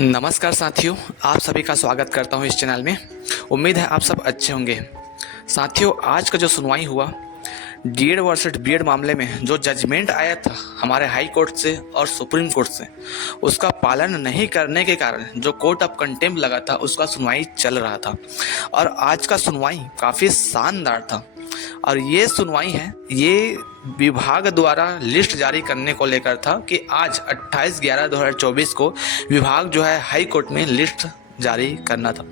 नमस्कार साथियों, आप सभी का स्वागत करता हूं इस चैनल में। उम्मीद है आप सब अच्छे होंगे। साथियों, आज का जो सुनवाई हुआ डीएड वर्सेस बीएड मामले में, जो जजमेंट आया था हमारे हाई कोर्ट से और सुप्रीम कोर्ट से, उसका पालन नहीं करने के कारण जो कोर्ट ऑफ कंटेम्प्ट लगा था उसका सुनवाई चल रहा था। और आज का सुनवाई काफ़ी शानदार था। और ये सुनवाई है, ये विभाग द्वारा लिस्ट जारी करने को लेकर था कि आज 28/11/2024 को विभाग जो है हाई कोर्ट में लिस्ट जारी करना था।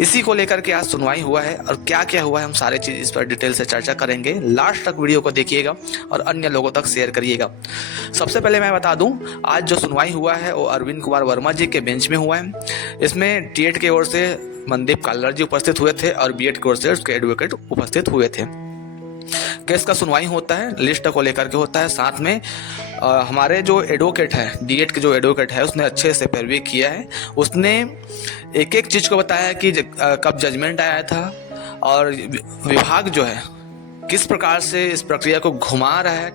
इसी को लेकर के आज सुनवाई हुआ है और क्या क्या हुआ है हम सारे चीज़ इस पर डिटेल से चर्चा करेंगे। लास्ट तक वीडियो को देखिएगा और अन्य लोगों तक शेयर करिएगा। सबसे पहले मैं बता दूं, आज जो सुनवाई हुआ है वो अरविंद कुमार वर्मा जी के बेंच में हुआ है। इसमें टीएड की ओर से मनदीप काल्लर जी उपस्थित हुए थे और बीएड की ओर से उसके एडवोकेट उपस्थित हुए थे। केस का सुनवाई होता है, लिस्ट को लेकर के होता है। साथ में हमारे जो एडवोकेट है, डीएड के जो एडवोकेट है, उसने अच्छे से पैरवी किया है। उसने एक एक चीज़ को बताया कि कब जजमेंट आया था और विभाग जो है किस प्रकार से इस प्रक्रिया को घुमा रहा है,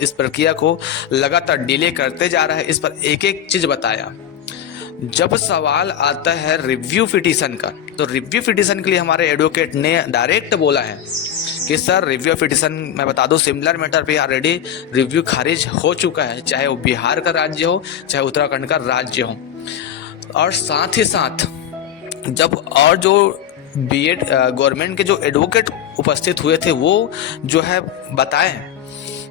इस प्रक्रिया को लगातार डिले करते जा रहा है, इस पर एक एक चीज़ बताया। जब सवाल आता है रिव्यू पिटीशन का, तो रिव्यू पिटीशन के लिए हमारे एडवोकेट ने डायरेक्ट बोला है कि सर रिव्यू पिटीशन, मैं बता दूं, सिमिलर मैटर पे ऑलरेडी रिव्यू खारिज हो चुका है, चाहे वो बिहार का राज्य हो चाहे उत्तराखंड का राज्य हो। और साथ ही साथ जब और जो बीएड गवर्नमेंट के जो एडवोकेट उपस्थित हुए थे वो जो है बताएं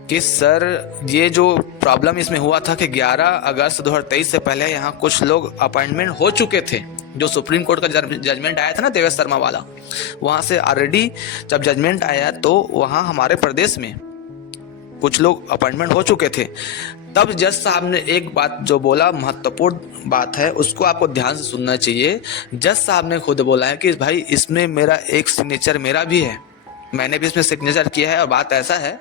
कि सर ये जो प्रॉब्लम इसमें हुआ था कि 11 अगस्त 2023 से पहले यहाँ कुछ लोग अपॉइंटमेंट हो चुके थे। जो सुप्रीम कोर्ट का जजमेंट आया था ना देवेश शर्मा वाला, वहाँ से ऑलरेडी जब जजमेंट आया तो वहाँ हमारे प्रदेश में कुछ लोग अपॉइंटमेंट हो चुके थे। तब जज साहब ने एक बात जो बोला, महत्वपूर्ण बात है, उसको आपको ध्यान से सुनना चाहिए। जज साहब ने खुद बोला है कि भाई इसमें मेरा एक सिग्नेचर मेरा भी है, मैंने भी इसमें सिग्नेचर किया है। और बात ऐसा है,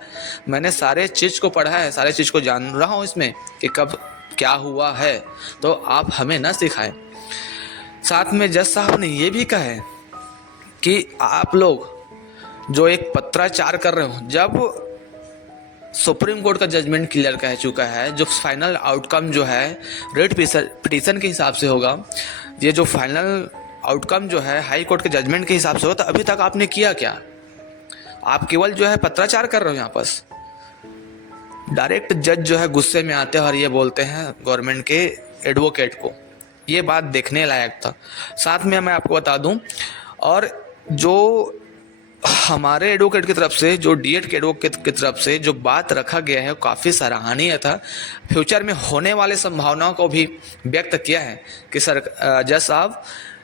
मैंने सारे चीज़ को पढ़ा है, सारे चीज़ को जान रहा हूँ इसमें कि कब क्या हुआ है, तो आप हमें ना सिखाएं। साथ में जज साहब ने ये भी कहा है कि आप लोग जो एक पत्राचार कर रहे हो, जब सुप्रीम कोर्ट का जजमेंट क्लियर कह चुका है, जो फाइनल आउटकम जो है रेट पिटीशन के हिसाब से होगा, ये जो फाइनल आउटकम जो है हाई कोर्ट के जजमेंट के हिसाब से होगा, तो अभी तक आपने किया क्या? आप केवल जो है पत्राचार कर रहे हो। यहाँ पर डायरेक्ट जज जो है गुस्से में आते हैं और ये बोलते हैं गवर्नमेंट के एडवोकेट को। ये बात देखने लायक था। साथ में मैं आपको बता दूं, और जो हमारे एडवोकेट की तरफ से, जो डीएड के एडवोकेट की तरफ से जो बात रखा गया है, काफ़ी सराहनीय था। फ्यूचर में होने वाले संभावनाओं को भी व्यक्त किया है कि सर जज साहब,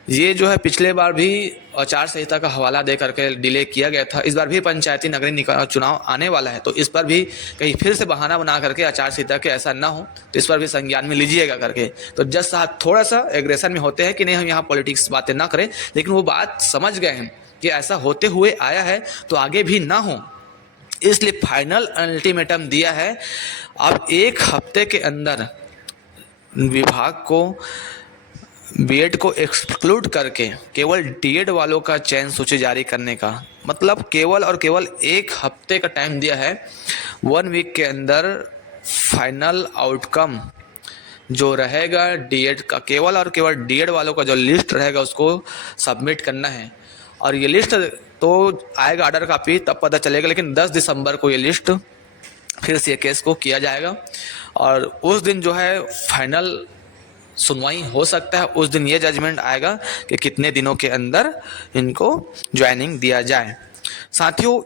ये जो है पिछले बार भी आचार संहिता का हवाला दे करके डिले किया गया था, इस बार भी पंचायती नगरीय निकाय चुनाव आने वाला है, तो इस पर भी कहीं फिर से बहाना बना करके आचार संहिता के ऐसा ना हो, तो इस पर भी संज्ञान में लीजिएगा करके। तो जज साहब थोड़ा सा एग्रेशन में होते हैं कि नहीं हम यहाँ पॉलिटिक्स बातें ना करें, लेकिन वो बात समझ गए हैं कि ऐसा होते हुए आया है तो आगे भी ना हो, इसलिए फाइनल अल्टीमेटम दिया है। अब 1 हफ्ते के अंदर विभाग को बीएड को एक्सक्लूड करके केवल डीएड वालों का चयन सूची जारी करने का, मतलब केवल और केवल 1 हफ्ते का टाइम दिया है। 1 वीक के अंदर फाइनल आउटकम जो रहेगा डीएड का, केवल और केवल डीएड वालों का जो लिस्ट रहेगा उसको सबमिट करना है। और ये लिस्ट तो आएगा ऑर्डर कॉपी, तब पता चलेगा, लेकिन 10 दिसंबर को ये लिस्ट फिर से केस को किया जाएगा और उस दिन जो है फाइनल सुनवाई हो सकता है। उस दिन ये जजमेंट आएगा कि कितने दिनों के अंदर इनको ज्वाइनिंग दिया जाए। साथियों,